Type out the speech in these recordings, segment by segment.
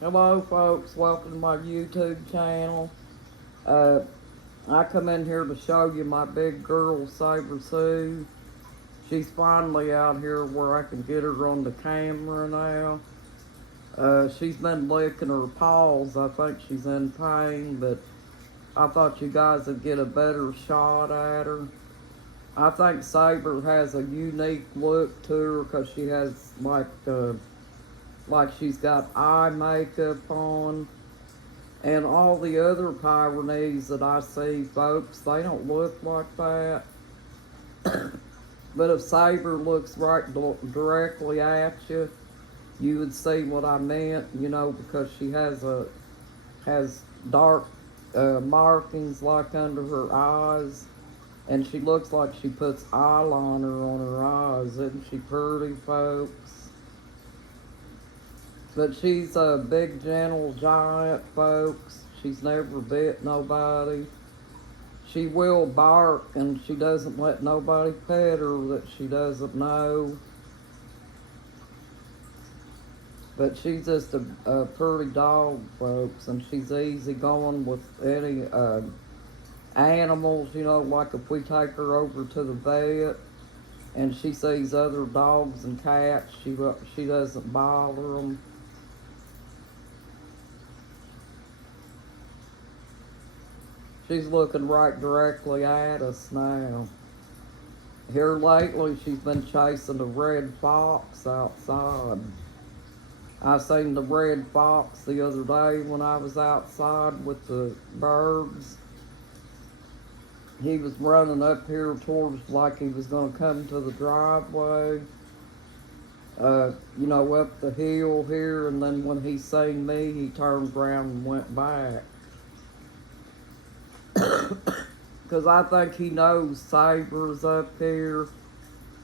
Hello, folks. Welcome to my YouTube channel. Uh, I come in here to show you my big girl, Saber Sue. She's finally out here where I can get her on the camera now. She's been licking her paws. I think she's in pain, but I thought you guys would get a better shot at her. I think Saber has a unique look to her because she has like she's got eye makeup on. And all the other Pyrenees that I see, folks, they don't look like that. But if Saber looks right directly at you, you would see what I meant, because she has dark markings like under her eyes, and she looks like she puts eyeliner on her eyes. Isn't she pretty, folks? But she's a big, gentle giant, folks. She's never bit nobody. She will bark, and she doesn't let nobody pet her that she doesn't know. But she's just a pretty dog, folks, and she's easy going with any animals, like if we take her over to the vet and she sees other dogs and cats, she doesn't bother them. She's looking right directly at us now. Here lately, she's been chasing a red fox outside. I seen the red fox the other day when I was outside with the birds. He was running up here towards like he was going to come to the driveway, up the hill here, and then when he seen me, he turned around and went back. Because I think he knows Saber's up here,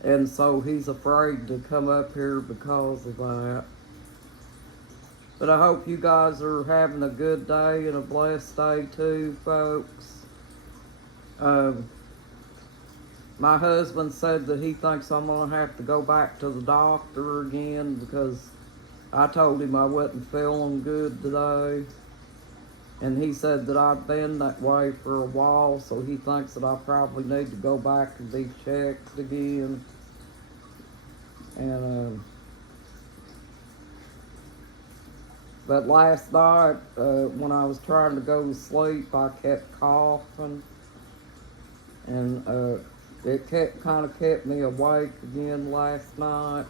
and so he's afraid to come up here because of that. But I hope you guys are having a good day and a blessed day too, folks. My husband said that he thinks I'm going to have to go back to the doctor again because I told him I wasn't feeling good today. And he said that I've been that way for a while, so he thinks that I probably need to go back and be checked again. And, but last night, when I was trying to go to sleep, I kept coughing. And it kind of kept me awake again last night.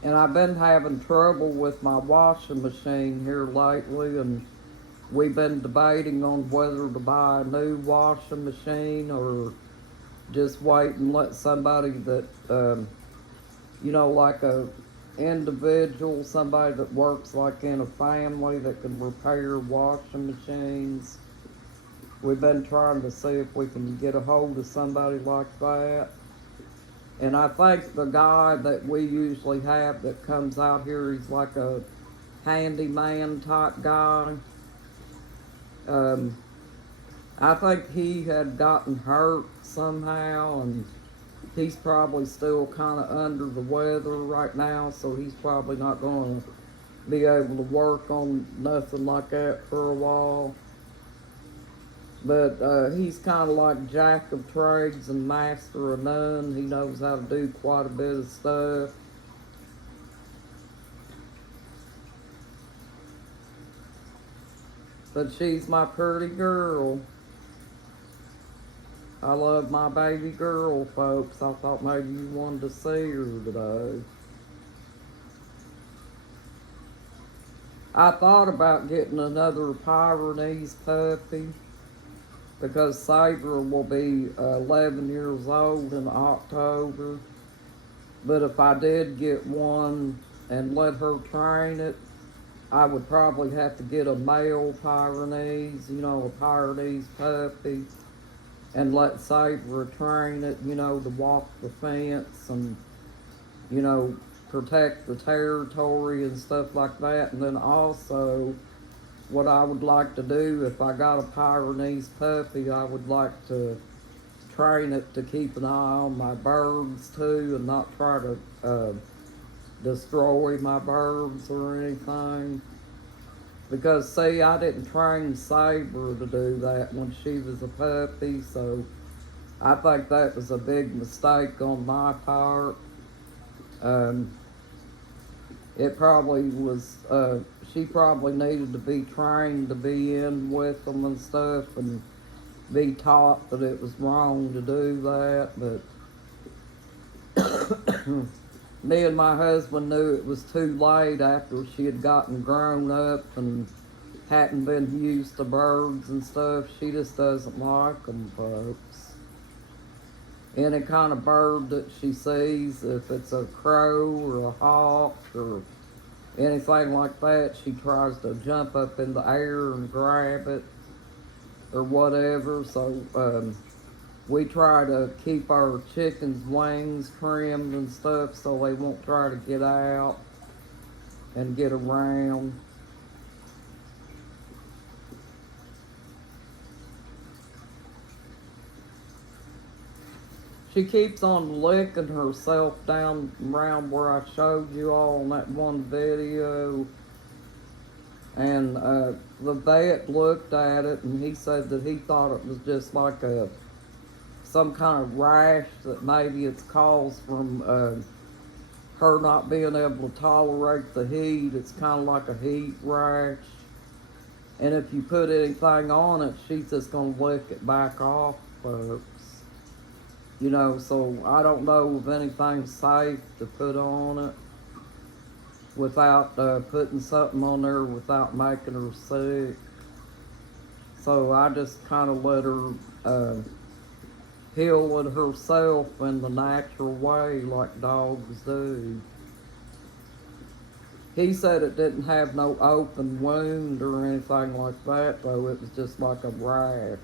And I've been having trouble with my washing machine here lately, and we've been debating on whether to buy a new washing machine or just wait and let somebody that, like a individual, somebody that works like in a family that can repair washing machines. We've been trying to see if we can get a hold of somebody like that. And I think the guy that we usually have that comes out here, he's like a handyman type guy. I think he had gotten hurt somehow, and he's probably still kind of under the weather right now, so he's probably not going to be able to work on nothing like that for a while. But he's kind of like jack of trades and master of none. He knows how to do quite a bit of stuff. But she's my pretty girl. I love my baby girl, folks. I thought maybe you wanted to see her today. I thought about getting another Pyrenees puppy, because Saber will be 11 years old in October. But if I did get one and let her train it, I would probably have to get a male Pyrenees, a Pyrenees puppy, and let Saber train it, to walk the fence and, protect the territory and stuff like that. And then also, what I would like to do if I got a Pyrenees puppy, I would like to train it to keep an eye on my birds too, and not try to destroy my birds or anything. Because see, I didn't train Saber to do that when she was a puppy, so I think that was a big mistake on my part. It probably was, she probably needed to be trained to be in with them and stuff and be taught that it was wrong to do that, but me and my husband knew it was too late after she had gotten grown up and hadn't been used to birds and stuff. She just doesn't like them, folks. Any kind of bird that she sees, if it's a crow or a hawk or anything like that, she tries to jump up in the air and grab it or whatever. So we try to keep our chickens' wings trimmed and stuff so they won't try to get out and get around. She keeps on licking herself down around where I showed you all in that one video. And the vet looked at it and he said that he thought it was just like some kind of rash that maybe it's caused from her not being able to tolerate the heat. It's kind of like a heat rash. And if you put anything on it, she's just going to lick it back off, folks. You know, so I don't know if anything's safe to put on it without putting something on there without making her sick. So I just kind of let her heal it herself in the natural way like dogs do. He said it didn't have no open wound or anything like that, though. It was just like a rash.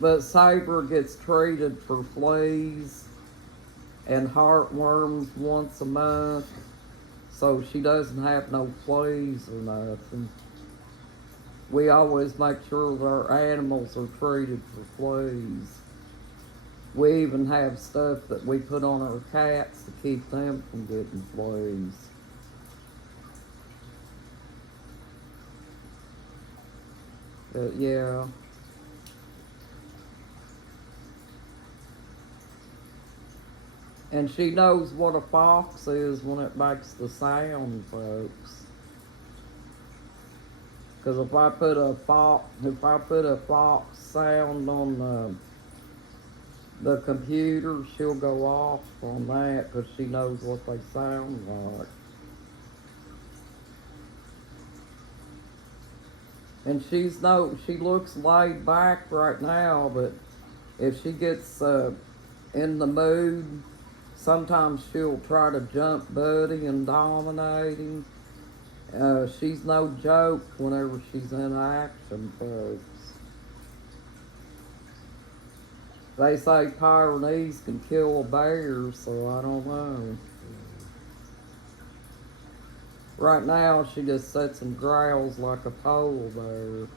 But Saber gets treated for fleas and heartworms once a month, so she doesn't have no fleas or nothing. We always make sure that our animals are treated for fleas. We even have stuff that we put on our cats to keep them from getting fleas. But yeah. And she knows what a fox is when it makes the sound, folks. Because if I put a fox sound on the computer, she'll go off on that because she knows what they sound like. And she looks laid back right now, but if she gets in the mood, sometimes she'll try to jump Buddy and dominate him. She's no joke whenever she's in action, folks. They say Pyrenees can kill a bear, so I don't know. Right now, she just sits and growls like a polar bear.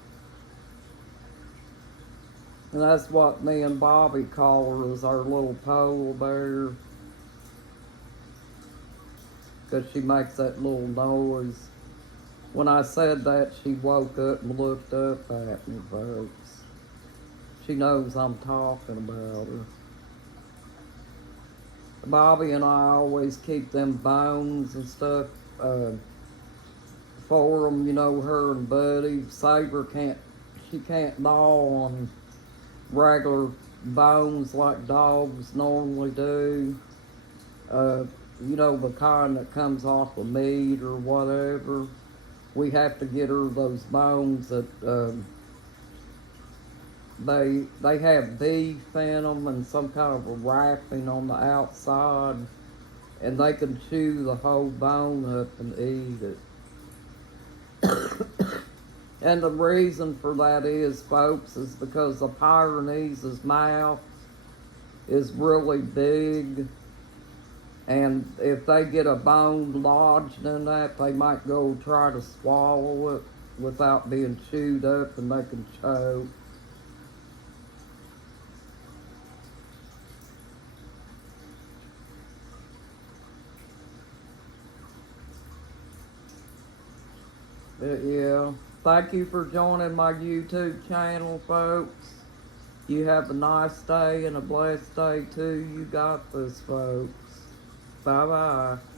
And that's what me and Bobby call her, is our little polar bear. Because she makes that little noise. When I said that, she woke up and looked up at me, folks. She knows I'm talking about her. Bobby and I always keep them bones and stuff for them, you know, her and Buddy. Saber can't gnaw on regular bones like dogs normally do. You know, the kind that comes off of meat or whatever. We have to get her those bones that they have beef in them and some kind of a wrapping on the outside, and they can chew the whole bone up and eat it. And the reason for that is, folks, is because the Pyrenees' mouth is really big, and if they get a bone lodged in that, they might go try to swallow it without being chewed up and they can choke. Yeah. Thank you for joining my YouTube channel, folks. You have a nice day and a blessed day too. You got this, folks. Bye bye.